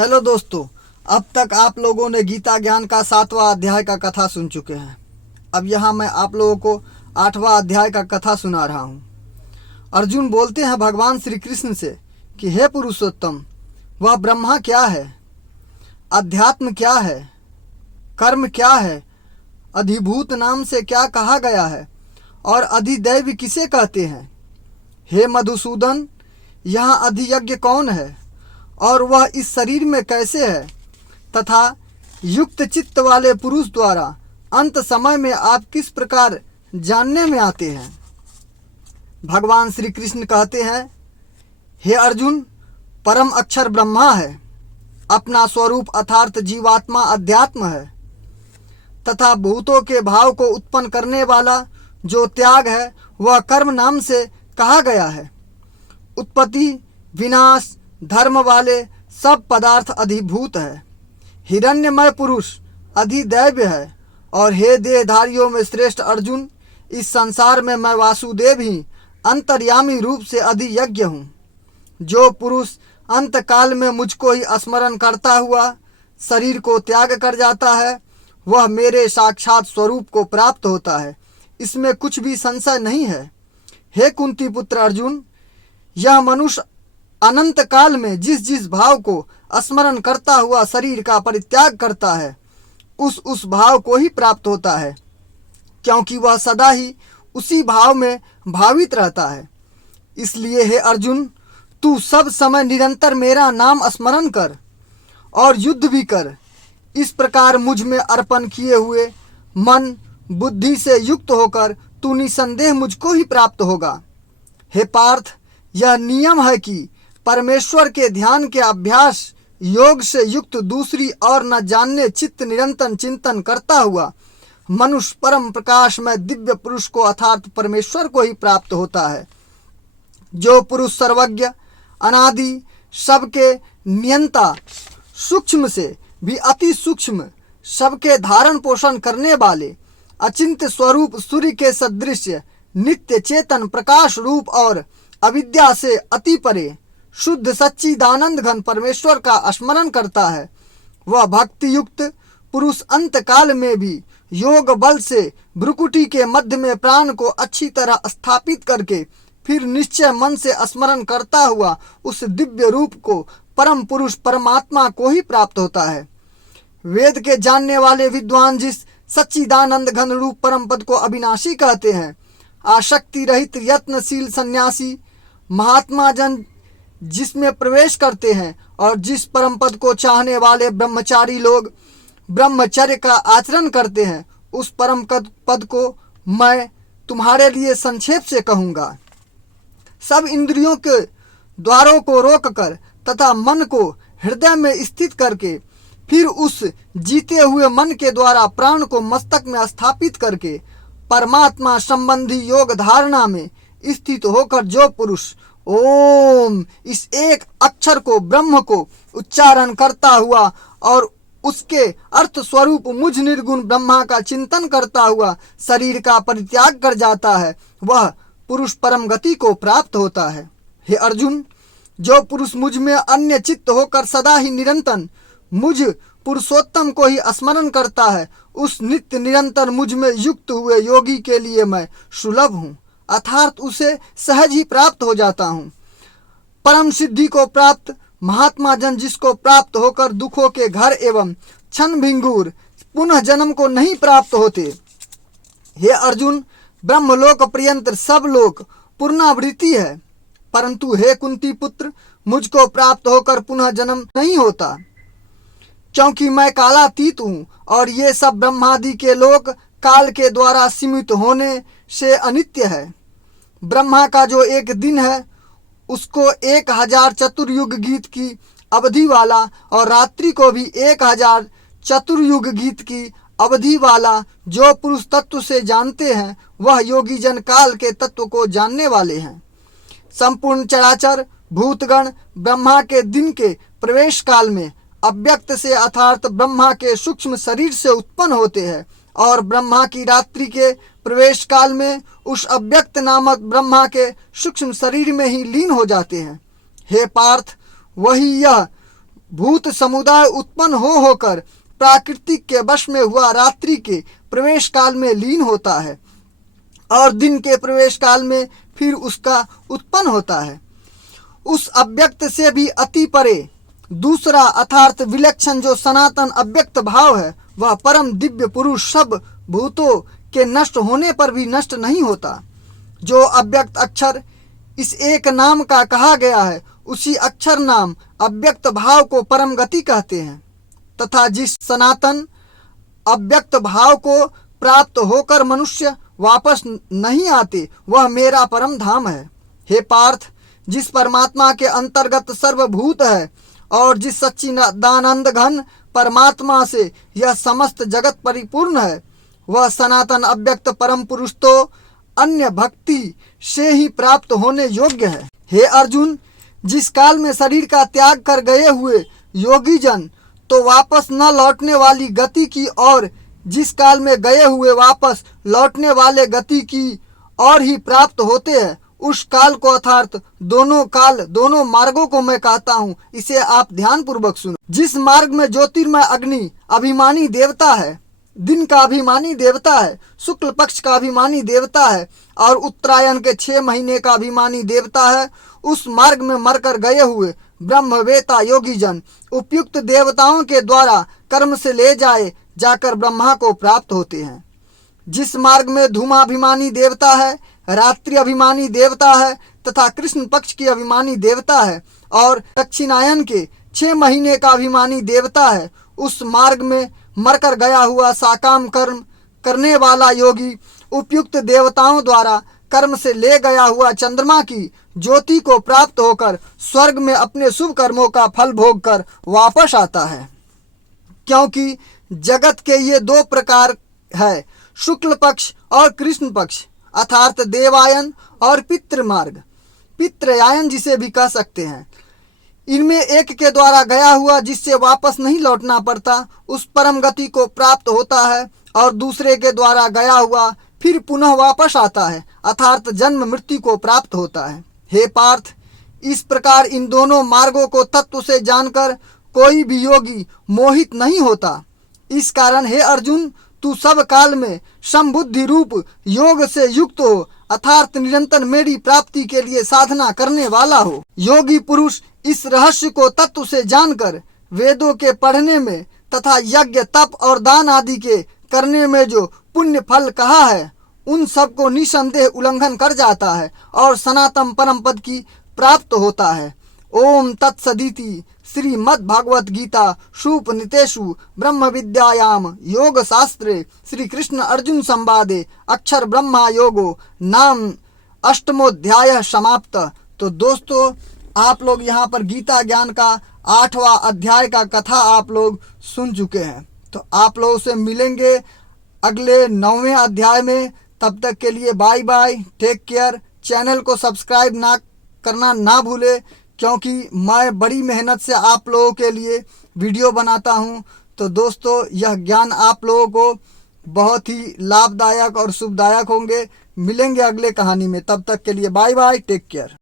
Hello दोस्तों, अब तक आप लोगों ने गीता ज्ञान का 7वां अध्याय का कथा सुन चुके हैं। अब यहाँ मैं आप लोगों को 8वां अध्याय का कथा सुना रहा हूँ। अर्जुन बोलते हैं भगवान श्री कृष्ण से कि हे पुरुषोत्तम, वह ब्रह्मा क्या है, अध्यात्म क्या है, कर्म क्या है, अधिभूत नाम से क्या कहा गया है और अधिदैव किसे कहते हैं। हे मधुसूदन, यहाँ अधियज्ञ कौन है और वह इस शरीर में कैसे है, तथा युक्त चित्त वाले पुरुष द्वारा अंत समय में आप किस प्रकार जानने में आते हैं। भगवान श्री कृष्ण कहते हैं, हे अर्जुन, परम अक्षर ब्रह्मा है, अपना स्वरूप अर्थात जीवात्मा अध्यात्म है, तथा भूतों के भाव को उत्पन्न करने वाला जो त्याग है वह कर्म नाम से कहा गया है। उत्पत्ति विनाश धर्म वाले सब पदार्थ अधिभूत है। हिरण्यमय पुरुष अधिदैव्य है। और हे देहधारियों में श्रेष्ठ अर्जुन, इस संसार में मैं वासुदेव ही अंतर्यामी रूप से अधियज्ञ हूँ। जो पुरुष अंत काल में मुझको ही स्मरण करता हुआ शरीर को त्याग कर जाता है वह मेरे साक्षात स्वरूप को प्राप्त होता है, इसमें कुछ भी संशय नहीं है। हे कुंती पुत्र अर्जुन, यह मनुष्य अनंत काल में जिस जिस भाव को स्मरण करता हुआ शरीर का परित्याग करता है उस भाव को ही प्राप्त होता है, क्योंकि वह सदा ही उसी भाव में भावित रहता है। इसलिए हे अर्जुन, तू सब समय निरंतर मेरा नाम स्मरण कर और युद्ध भी कर। इस प्रकार मुझ में अर्पण किए हुए मन बुद्धि से युक्त होकर तू निसंदेह मुझको ही प्राप्त होगा। हे पार्थ, यह नियम है कि परमेश्वर के ध्यान के अभ्यास योग से युक्त दूसरी और न जानने चित्त निरंतर चिंतन करता हुआ मनुष्य परम प्रकाश में दिव्य पुरुष को अर्थात परमेश्वर को ही प्राप्त होता है। जो पुरुष सर्वज्ञ अनादि सबके नियंता सूक्ष्म से भी अति सूक्ष्म सबके धारण पोषण करने वाले अचिंत्य स्वरूप सूर्य के सदृश नित्य चेतन प्रकाश रूप और अविद्या से अति परे शुद्ध सच्चिदानंद घन परमेश्वर का स्मरण करता है, वह भक्ति युक्त पुरुष अंत काल में भी योग बल से भ्रुकुटी के मध्य में प्राण को अच्छी तरह स्थापित करके फिर निश्चय मन से स्मरण करता हुआ उस दिव्य रूप को परम पुरुष परमात्मा को ही प्राप्त होता है। वेद के जानने वाले विद्वान जिस सच्चिदानंद घन रूप परम पद को अविनाशी कहते हैं, आसक्ति रहित यत्नशील सन्यासी महात्मा जन जिसमें प्रवेश करते हैं और जिस परम पद को चाहने वाले ब्रह्मचारी लोग ब्रह्मचर्य का आचरण करते हैं, उस परम पद को मैं तुम्हारे लिए संक्षेप से कहूँगा। सब इंद्रियों के द्वारों को रोककर तथा मन को हृदय में स्थित करके फिर उस जीते हुए मन के द्वारा प्राण को मस्तक में स्थापित करके परमात्मा संबंधी योग धारणा में स्थित होकर जो पुरुष ओम इस एक अक्षर को ब्रह्म को उच्चारण करता हुआ और उसके अर्थ स्वरूप मुझ निर्गुण ब्रह्मा का चिंतन करता हुआ शरीर का परित्याग कर जाता है, वह पुरुष परम गति को प्राप्त होता है। हे अर्जुन, जो पुरुष मुझ में अन्य चित्त होकर सदा ही निरंतर मुझ पुरुषोत्तम को ही स्मरण करता है, उस नित्य निरंतर मुझ में युक्त हुए योगी के लिए मैं सुलभ हूँ, अर्थात उसे सहज ही प्राप्त हो जाता हूँ। परम सिद्धि को प्राप्त महात्मा जन जिसको प्राप्त होकर दुखों के घर एवं क्षण भिंगुर पुनः जन्म को नहीं प्राप्त होते। हे अर्जुन, ब्रह्मलोक पर्यंत सब लोक पुनरावृत्ति है, परंतु हे कुंती पुत्र, मुझको प्राप्त होकर पुनः जन्म नहीं होता, क्योंकि मैं कालातीत हूँ और ये सब ब्रह्मादि के लोक काल के द्वारा सीमित होने से अनित्य है। ब्रह्मा का जो एक दिन है उसको 1000 चतुर्युग गीत की अवधि वाला और रात्रि को भी 1000 चतुर्युग गीत की अवधि वाला जो पुरुष तत्व से जानते हैं वह योगी जन काल के तत्व को जानने वाले हैं। संपूर्ण चराचर भूतगण ब्रह्मा के दिन के प्रवेश काल में अव्यक्त से अर्थात ब्रह्मा के सूक्ष्म शरीर से उत्पन्न होते हैं और ब्रह्मा की रात्रि के प्रवेश काल में उस अव्यक्त नामक ब्रह्मा के सूक्ष्म शरीर में ही लीन हो जाते हैं। हे पार्थ, वही यह भूत समुदाय उत्पन्न होकर प्राकृतिक के वश में हुआ रात्रि के प्रवेश काल में लीन होता है और दिन के प्रवेश काल में फिर उसका उत्पन्न होता है। उस अव्यक्त से भी अति परे दूसरा अर्थात विलक्षण जो सनातन अव्यक्त भाव है, वह परम दिव्य पुरुष सब भूतों के नष्ट होने पर भी नष्ट नहीं होता। जो अव्यक्त अक्षर इस एक नाम का कहा गया है, उसी अक्षर नाम अव्यक्त भाव को परम गति कहते हैं तथा जिस सनातन अव्यक्त भाव को प्राप्त होकर मनुष्य वापस नहीं आते, वह मेरा परम धाम है। हे पार्थ, जिस परमात्मा के अंतर्गत सर्वभूत है और जिस सच्चिदानंद घन परमात्मा से यह समस्त जगत परिपूर्ण है, वह सनातन अव्यक्त परम पुरुष तो अन्य भक्ति से ही प्राप्त होने योग्य है। हे अर्जुन, जिस काल में शरीर का त्याग कर गए हुए योगी जन तो वापस न लौटने वाली गति की और जिस काल में गए हुए वापस लौटने वाले गति की और ही प्राप्त होते हैं, उस काल को अर्थात दोनों काल दोनों मार्गों को मैं कहता हूँ, इसे आप ध्यान पूर्वक सुनो। जिस मार्ग में ज्योतिर्मय अग्नि अभिमानी देवता है, दिन का अभिमानी देवता है, शुक्ल पक्ष का अभिमानी देवता है और उत्तरायण के 6 महीने का अभिमानी देवता है, उस मार्ग में मरकर गए हुए ब्रह्मवेता योगी जन उपयुक्त देवताओं के द्वारा कर्म से ले जाए जाकर ब्रह्मा को प्राप्त होते हैं। जिस मार्ग में धूमाभिमानी देवता है, रात्रि अभिमानी देवता है तथा कृष्ण पक्ष की अभिमानी देवता है और दक्षिणायन के 6 महीने का अभिमानी देवता है, उस मार्ग में मरकर गया हुआ साकाम कर्म करने वाला योगी उपयुक्त देवताओं द्वारा कर्म से ले गया हुआ चंद्रमा की ज्योति को प्राप्त होकर स्वर्ग में अपने शुभ कर्मों का फल भोग कर वापस आता है। क्योंकि जगत के ये 2 प्रकार है, शुक्ल पक्ष और कृष्ण पक्ष अर्थात देवायन और पितृमार्ग, पितृयायन जिसे भी कह सकते हैं। इनमें एक के द्वारा गया हुआ जिससे वापस नहीं लौटना पड़ता, उस परम गति को प्राप्त होता है और दूसरे के द्वारा गया हुआ फिर पुनः वापस आता है अर्थात जन्म मृत्यु को प्राप्त होता है। हे पार्थ, इस प्रकार इन दोनों मार्गों को तत्व से जानकर कोई भी योगी मोहित नहीं होता। इस कारण हे अर्जुन, तू सब काल में समबुद्धि रूप योग से युक्त हो अर्थात निरंतर मेरी प्राप्ति के लिए साधना करने वाला हो। योगी पुरुष इस रहस्य को तत्व से जानकर वेदों के पढ़ने में तथा यज्ञ तप और दान आदि के करने में जो पुण्य फल कहा है, उन सब को निसंदेह उल्लंघन कर जाता है और सनातन परम पद की प्राप्त होता है। ओम तत्सदिति श्रीमद् भागवत गीता शुपनिषत्सु ब्रह्म विद्यायाम योग शास्त्रे श्री कृष्ण अर्जुन संवादे अक्षर ब्रह्मा योगो नाम 8वां समाप्त। तो दोस्तों, आप लोग यहाँ पर गीता ज्ञान का 8वां अध्याय का कथा आप लोग सुन चुके हैं। तो आप लोगों से मिलेंगे अगले 9वें अध्याय में। तब तक के लिए bye bye, take care. Channel को सब्सक्राइब करना ना भूले, क्योंकि मैं बड़ी मेहनत से आप लोगों के लिए वीडियो बनाता हूं। तो दोस्तों, यह ज्ञान आप लोगों को बहुत ही लाभदायक और शुभदायक होंगे। मिलेंगे अगले कहानी में, तब तक के लिए बाय बाय, टेक केयर।